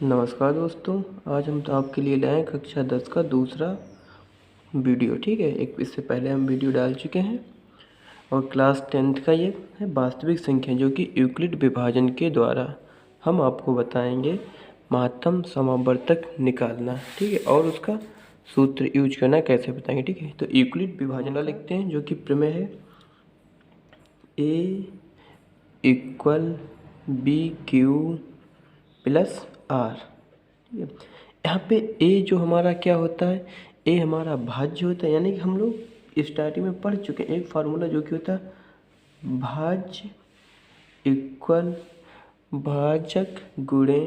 नमस्कार दोस्तों, आज हम आपके लिए लाए हैं कक्षा 10 का दूसरा वीडियो। ठीक है, एक इससे पहले हम वीडियो डाल चुके हैं और क्लास 10th का ये है वास्तविक संख्या, जो कि यूक्लिड विभाजन के द्वारा हम आपको बताएंगे महत्तम समावर्तक निकालना। ठीक है, और उसका सूत्र यूज करना कैसे बताएंगे। ठीक है, तो यूक्लिड विभाजन का लिखते हैं, जो कि प्रमेय है A equal BQ plus R। यहाँ पे ए जो हमारा क्या होता है, ए हमारा भाज्य होता है, यानी कि हम लोग स्टार्टिंग में पढ़ चुके हैं एक फार्मूला जो कि होता है भाज्य इक्वल भाजक गुणे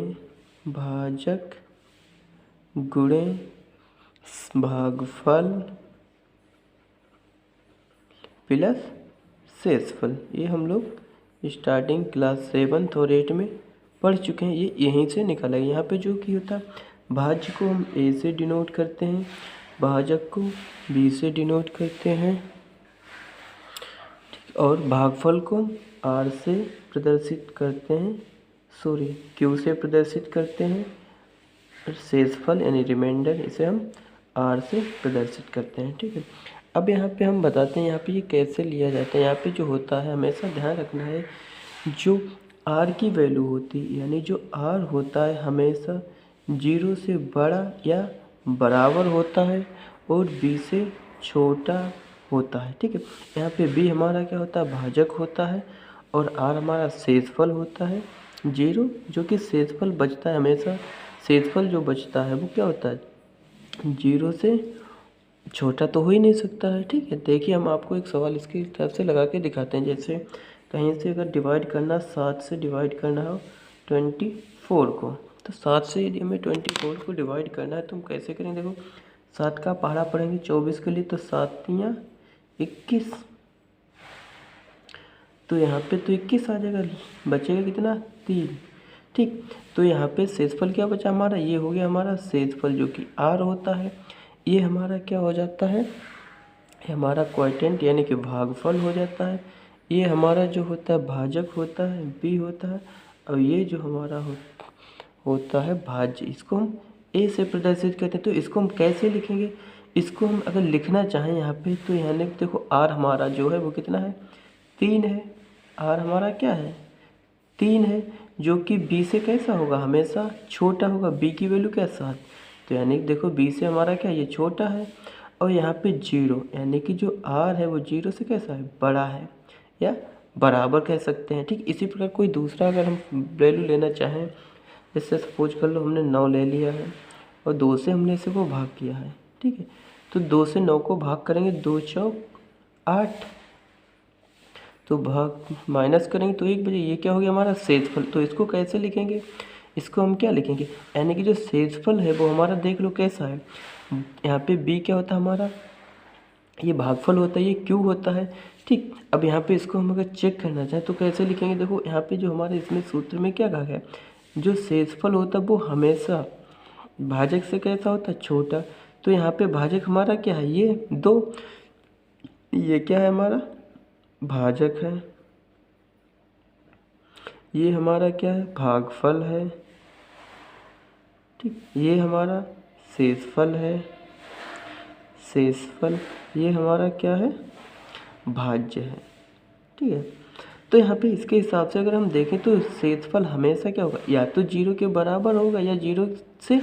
भागफल प्लस शेषफल। ये हम लोग स्टार्टिंग क्लास 7th और 8 में पढ़ चुके हैं। ये यहीं से निकाला है। यहाँ पे जो कि होता है भाज्य को हम ए से डिनोट करते हैं, भाजक को बी से डिनोट करते हैं, और भागफल को आर से प्रदर्शित करते हैं, क्यू से प्रदर्शित करते हैं, और शेषफल यानी रिमाइंडर इसे हम आर से प्रदर्शित करते हैं। ठीक है, अब यहाँ पे हम बताते हैं यहाँ पे ये कैसे लिया जाता है। यहाँ पे जो होता है हमेशा ध्यान रखना है, जो आर की वैल्यू होती है, यानी जो आर होता है हमेशा 0 से बड़ा या बराबर होता है और बी से छोटा होता है। ठीक है, यहाँ पे बी हमारा क्या होता है, भाजक होता है, और आर हमारा शेषफल होता है। 0 जो कि शेषफल बचता है, हमेशा शेषफल जो बचता है वो क्या होता है, 0 से छोटा तो हो ही नहीं सकता है। ठीक है, देखिए हम आपको एक सवाल इसकी तरफ से लगा के दिखाते हैं। जैसे कहीं से अगर डिवाइड करना, 7 से डिवाइड करना हो 24 को, तो 7 से यदि हमें 24 को डिवाइड करना है तो हम कैसे करेंगे। देखो 7 का पहाड़ा पढ़ेंगे 24 के लिए, तो 7 तियाँ 21, तो यहाँ पे तो 21 आ जाएगा, बचेगा कितना, 3। ठीक, तो यहाँ पे शेषफल क्या बचा हमारा, ये हो गया हमारा शेषफल जो कि आर होता है। ये हमारा क्या हो जाता है, ये हमारा क्वोटिएंट यानी कि भागफल हो जाता है। ये हमारा जो होता है भाजक होता है, बी होता है, और ये जो हमारा होता है भाज्य, इसको हम ए से प्रदर्शित करते हैं। तो इसको हम कैसे लिखेंगे, इसको हम अगर लिखना चाहें यहाँ पे, तो यहाँ देखो आर हमारा जो है वो कितना है, 3 है। आर हमारा क्या है, 3 है, जो कि बी से कैसा होगा, हमेशा छोटा होगा। बी की वैल्यू क्या, 7, तो यानी कि देखो बी से हमारा क्या, ये छोटा है। और यहाँ पे 0, यानी कि जो आर है वो 0 से कैसा है, बड़ा है या बराबर कह सकते हैं। ठीक, इसी प्रकार कोई दूसरा अगर हम वैल्यू लेना चाहें, जैसे सपोज कर लो हमने 9 ले लिया है और 2 से हमने इसे को भाग किया है। ठीक है, तो 2 से 9 को भाग करेंगे, 2 चौक 8, तो भाग माइनस करेंगे तो 1 बचे। ये क्या हो गया हमारा शेषफल। तो इसको कैसे लिखेंगे, इसको हम क्या लिखेंगे, यानी कि जो शेषफल है वो हमारा देख लो कैसा है। यहाँ पे b क्या होता है हमारा, ये भागफल होता है, ये q होता है। ठीक, अब यहाँ पे इसको हम अगर चेक करना चाहें तो कैसे लिखेंगे। देखो यहाँ पे जो हमारे इसमें सूत्र में क्या कहा गया, जो शेषफल होता है वो हमेशा भाजक से कैसा होता है, छोटा। तो यहाँ पे भाजक हमारा क्या है, ये 2, ये क्या है हमारा भाजक है, ये हमारा क्या है, भागफल है। ठीक, ये हमारा शेषफल है, ये हमारा क्या है, भाज्य है। ठीक है, तो यहाँ पे इसके हिसाब से अगर हम देखें तो शेषफल हमेशा क्या होगा, या तो 0 के बराबर होगा या 0 से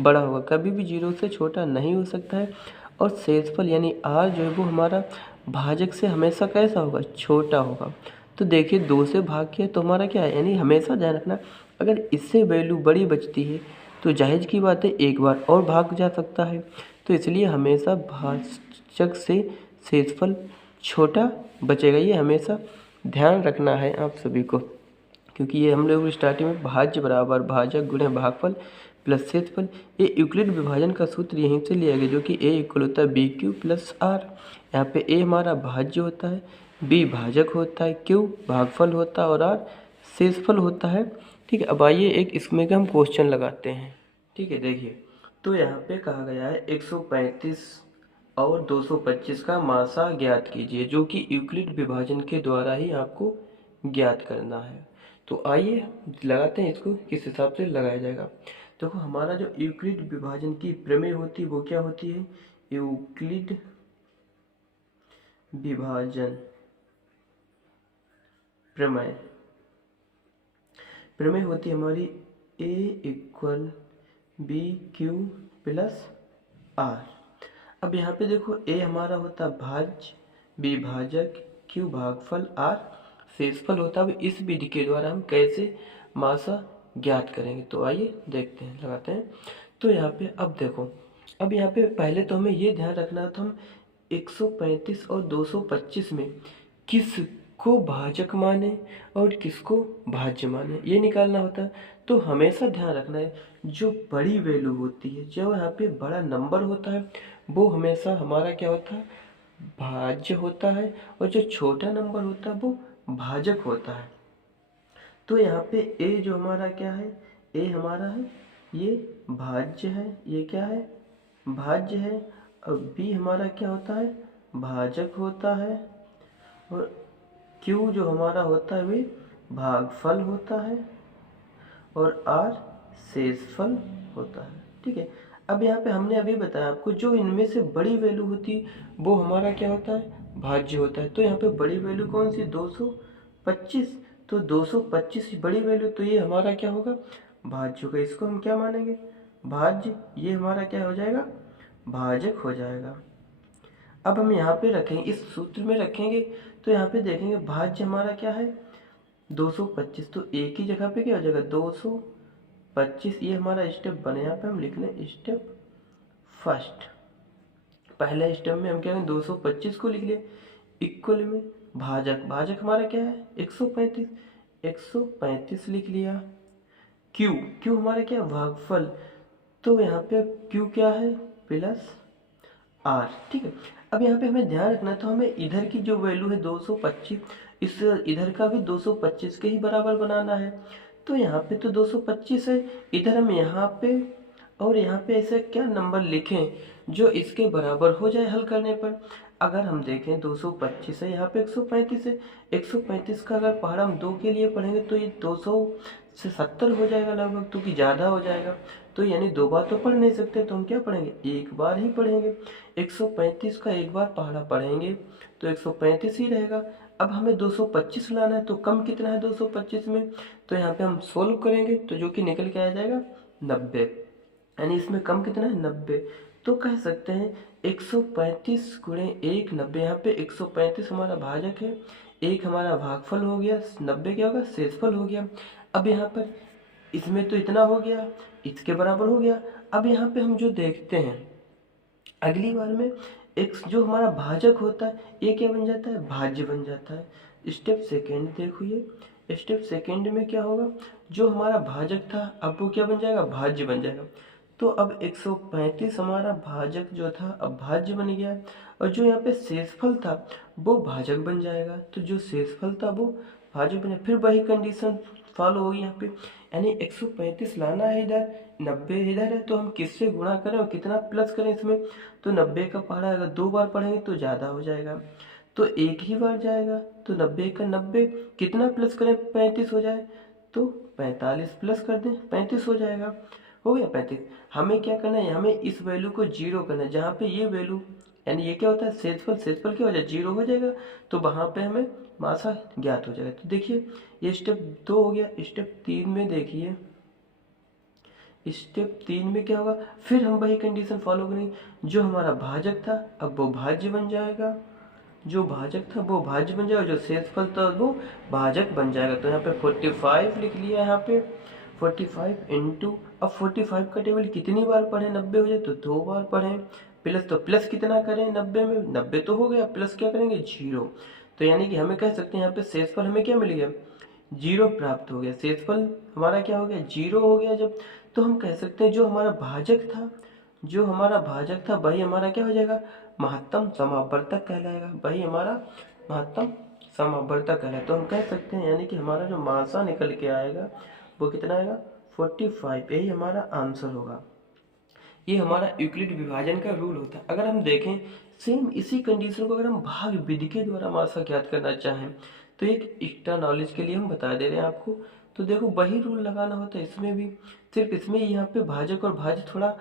बड़ा होगा, कभी भी 0 से छोटा नहीं हो सकता है। और शेषफल यानी आर जो है वो हमारा भाजक से हमेशा कैसा होगा, छोटा होगा। तो देखिए 2 से भाग किया तो हमारा क्या है, यानी हमेशा ध्यान रखना अगर इससे वैल्यू बड़ी बचती है तो जाहिर की बात है एक बार और भाग जा सकता है। तो इसलिए हमेशा भाजक से शेषफल छोटा बचेगा, ये हमेशा ध्यान रखना है आप सभी को, क्योंकि ये हम लोग स्टार्टिंग में भाज्य बराबर भाजक गुणे भागफल प्लस शेषफल, ये यूक्लिड विभाजन का सूत्र यहीं से लिया गया, जो कि ए इक्वल होता है बी क्यू प्लस आर। यहाँ पे ए हमारा भाज्य होता है, बी भाजक होता है, क्यू भागफल होता है और आर शेषफल होता है। ठीक है, अब आइए एक इसमें का हम क्वेश्चन लगाते हैं। ठीक है, देखिए तो यहाँ पे कहा गया है 135 और 225 का मासा ज्ञात कीजिए, जो कि यूक्लिड विभाजन के द्वारा ही आपको ज्ञात करना है। तो आइए लगाते हैं इसको, किस हिसाब से लगाया जाएगा। देखो हमारा जो यूक्लिड विभाजन की प्रमेय होती है वो क्या होती है, यूक्लिड विभाजन प्रमेय होती है हमारी a equal b q plus r. अब यहाँ पे देखो a हमारा होता है भाज्य, b भाजक, q भागफल, r शेषफल होता है। इस विधि के द्वारा हम कैसे मासा ज्ञात करेंगे, तो आइए देखते हैं, लगाते हैं। तो यहाँ पे अब देखो, अब यहाँ पे पहले तो हमें ये ध्यान रखना था हम 135 और 225 में किसको भाजक माने और किसको भाज्य माने, ये निकालना होता है। तो हमेशा ध्यान रखना है जो बड़ी वैल्यू होती है, जो यहाँ पे बड़ा नंबर होता है, वो हमेशा हमारा क्या होता है, भाज्य होता है, और जो छोटा नंबर होता है वो भाजक होता है। तो यहाँ पे a जो हमारा क्या है, a हमारा है ये भाज्य है, ये क्या है, भाज्य है। और b हमारा क्या होता है, भाजक होता है। और q जो हमारा होता है वे भागफल होता है। और r शेषफल होता है। ठीक है, अब यहाँ पे हमने अभी बताया आपको जो इनमें से बड़ी वैल्यू होती है वो हमारा क्या होता है, भाज्य होता है। तो यहाँ पे बड़ी वैल्यू कौन सी, 225। तो 225 बड़ी वैल्यू, तो ये हमारा क्या होगा, भाज्य होगा। इसको हम क्या मानेंगे, भाज्य। ये हमारा क्या हो जाएगा, भाजक हो जाएगा। अब हम यहाँ पे रखेंगे, इस सूत्र में रखेंगे, तो यहाँ पे देखेंगे भाज्य हमारा क्या है, 225। तो एक ही जगह पे क्या हो जाएगा, 225। ये हमारा स्टेप बने, यहाँ पे हम लिख लें स्टेप फर्स्ट। पहले स्टेप में हम क्या करें, 225 को लिख लिए इक्वल में भाजक, भाजक हमारा क्या है 135, 135 लिख लिया। क्यू, क्यू हमारा क्या है, भागफल। तो यहाँ पे क्यू क्या है, प्लस आर। ठीक है, अब यहाँ पे हमें ध्यान रखना, तो हमें इधर की जो वैल्यू है 225, इस इधर का भी 225 के ही बराबर बनाना है। तो यहाँ पे तो 225 है, इधर हम यहाँ पे और यहाँ पे ऐसे क्या नंबर लिखें जो इसके बराबर हो जाए हल करने पर। अगर हम देखें 225 है, यहाँ पे 135 है, 135 का अगर पहाड़ा हम 2 के लिए पढ़ेंगे तो ये 200 से 70 हो जाएगा लगभग, तो कि ज़्यादा हो जाएगा। तो यानी 2 बार तो पढ़ नहीं सकते, तो हम क्या पढ़ेंगे, एक बार ही पढ़ेंगे। 135 का एक बार पहाड़ा पढ़ेंगे तो 135 ही रहेगा। अब हमें 225 लाना है, तो कम कितना है 225 में, तो यहाँ पे हम सोल्व करेंगे तो जो कि निकल के आ जाएगा 90, यानी इसमें कम कितना है 90। तो कह सकते हैं 135 गुणे 1 90। यहाँ पे 135 हमारा भाजक है, 1 हमारा भागफल हो गया, 90 क्या होगा, शेषफल हो गया। अब यहाँ पर इसमें तो इतना हो गया, इसके बराबर हो गया। अब यहाँ पे हम जो देखते हैं अगली बार में एक जो हमारा भाजक होता है ये क्या बन जाता है, भाज्य बन जाता है। स्टेप सेकेंड देखो, ये स्टेप सेकेंड में क्या होगा, जो हमारा भाजक था अब वो क्या बन जाएगा, भाज्य बन जाएगा। तो अब 135 हमारा भाजक जो था अब भाज्य बन गया, और जो यहाँ पे शेषफल था वो भाजक बन जाएगा। तो जो शेषफल था वो भाजक बन जाएगा। फिर वही कंडीशन फॉलो होगी यहाँ पे, यानी 135 लाना है इधर, 90 इधर है, तो हम किससे गुणा करें और कितना प्लस करें इसमें। तो 90 का पहाड़ा अगर 2 बार पढ़ेंगे तो ज़्यादा हो जाएगा, तो एक ही बार जाएगा। तो 90 का 90 कितना प्लस करें, 35 हो जाए, तो 45 प्लस कर दें, 35 हो जाएगा। हो गया 35। हमें क्या करना है, हमें इस वैल्यू को जीरो करना है, जहाँ पे ये वैल्यू यानी ये क्या होता है शेषफल, शेषफल क्या हो जाए, जीरो हो जाएगा, तो वहाँ पे हमें मासा ज्ञात हो जाएगा। तो देखिए ये स्टेप 2 हो गया। स्टेप 3 में देखिए, स्टेप 3 में क्या होगा, फिर हम वही कंडीशन फॉलो करेंगे, जो हमारा भाजक था अब वो भाज्य बन जाएगा, जो भाजक था वो भाज्य बन जाएगा, जो शेषफल था वो भाजक बन जाएगा। तो यहाँ पे 45 लिख लिया, यहाँ पे 45 इंटू, अब 45 का टेबल कितनी बार पढ़ें, 90 हो जाए तो 2 बार पढ़ें, प्लस तो प्लस कितना करें 90 में, 90 तो हो गया, प्लस क्या करेंगे 0। तो यानी कि हमें कह सकते हैं यहाँ पे शेषफल हमें क्या मिल गया, 0 प्राप्त हो गया। शेषफल हमारा क्या हो गया, 0 हो गया जब, तो हम कह सकते हैं जो हमारा भाजक था, जो हमारा भाजक था वही हमारा क्या हो जाएगा, महत्तम समावर्तक कहलाएगा, वही हमारा महत्तम समावर्तक कहलाएगा। तो हम कह सकते हैं यानी कि हमारा जो मासा निकल के आएगा वो कितना आएगा, 45, यही हमारा आंसर होगा। ये हमारा यूक्लिड विभाजन का रूल होता है। अगर हम देखें सेम इसी कंडीशन को अगर हम भाग विधि के द्वारा मासा ज्ञात करना चाहें, तो एक एक्स्ट्रा नॉलेज के लिए हम बता दे रहे हैं आपको, तो देखो वही रूल लगाना होता है इसमें भी, सिर्फ इसमें यहाँ पे भाजक और भाज्य थोड़ा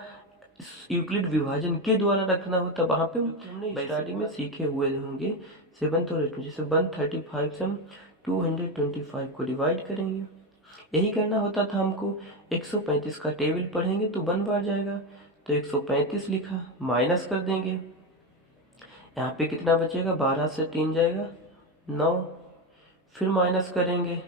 यूक्लिड विभाजन के द्वारा रखना होता है। वहाँ पे हमने स्टार्टिंग में सीखे हुए होंगे 7th और 8th में। जैसे 135 से हम 225 को डिवाइड करेंगे, यही करना होता था हमको। 135 का टेबल पढ़ेंगे तो 1 बार जाएगा, तो 135 लिखा, माइनस कर देंगे, यहाँ पे कितना बचेगा, 12 से 3 जाएगा 9, फिर माइनस करेंगे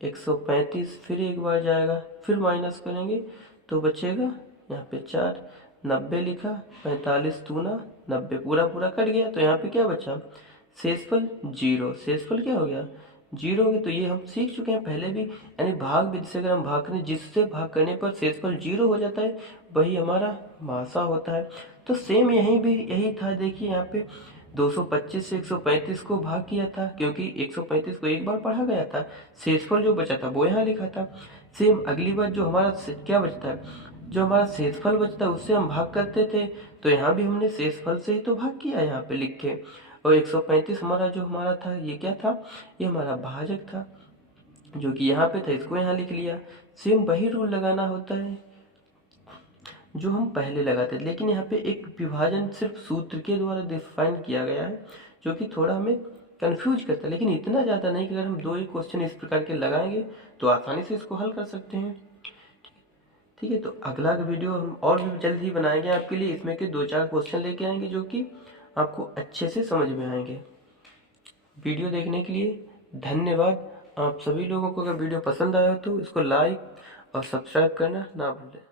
135, फिर एक बार जाएगा, फिर माइनस करेंगे तो बचेगा यहाँ पे 4, 90 लिखा, 45 दूना 90, पूरा पूरा कट गया। तो यहाँ पे क्या बचा, शेषफल 0, शेषफल क्या हो गया, 0 हो गया। तो ये हम सीख चुके हैं पहले भी, यानी भाग विधि से अगर हम भाग करें, जिससे भाग करने पर शेषफल 0 हो जाता है वही हमारा मासा होता है। तो सेम यहीं भी यही था। देखिए यहाँ पे 225 से 135 को भाग किया था, क्योंकि 135 को एक बार पढ़ा गया था, शेषफल जो बचा था वो यहाँ लिखा था। सेम अगली बार जो हमारा क्या बचता है, जो हमारा शेषफल बचता है उससे हम भाग करते थे, तो यहाँ भी हमने शेषफल से ही तो भाग किया यहाँ पे लिख के। और 135 हमारा जो हमारा था ये क्या था, ये हमारा भाजक था, जो कि यहाँ पे था, इसको यहाँ लिख लिया। सेम वही रूल लगाना होता है जो हम पहले लगाते थे, लेकिन यहाँ पे एक विभाजन सिर्फ सूत्र के द्वारा डिफाइन किया गया है, जो कि थोड़ा हमें कंफ्यूज करता है, लेकिन इतना ज़्यादा नहीं कि अगर हम 2 एक क्वेश्चन इस प्रकार के लगाएंगे तो आसानी से इसको हल कर सकते हैं। ठीक है, तो अगला वीडियो हम और भी जल्द ही बनाएंगे आपके लिए, इसमें के 2-4 क्वेश्चन लेके आएंगे जो कि आपको अच्छे से समझ में आएंगे। वीडियो देखने के लिए धन्यवाद। आप सभी लोगों को अगर वीडियो पसंद आया हो तो इसको लाइक और सब्सक्राइब करना ना भूलें।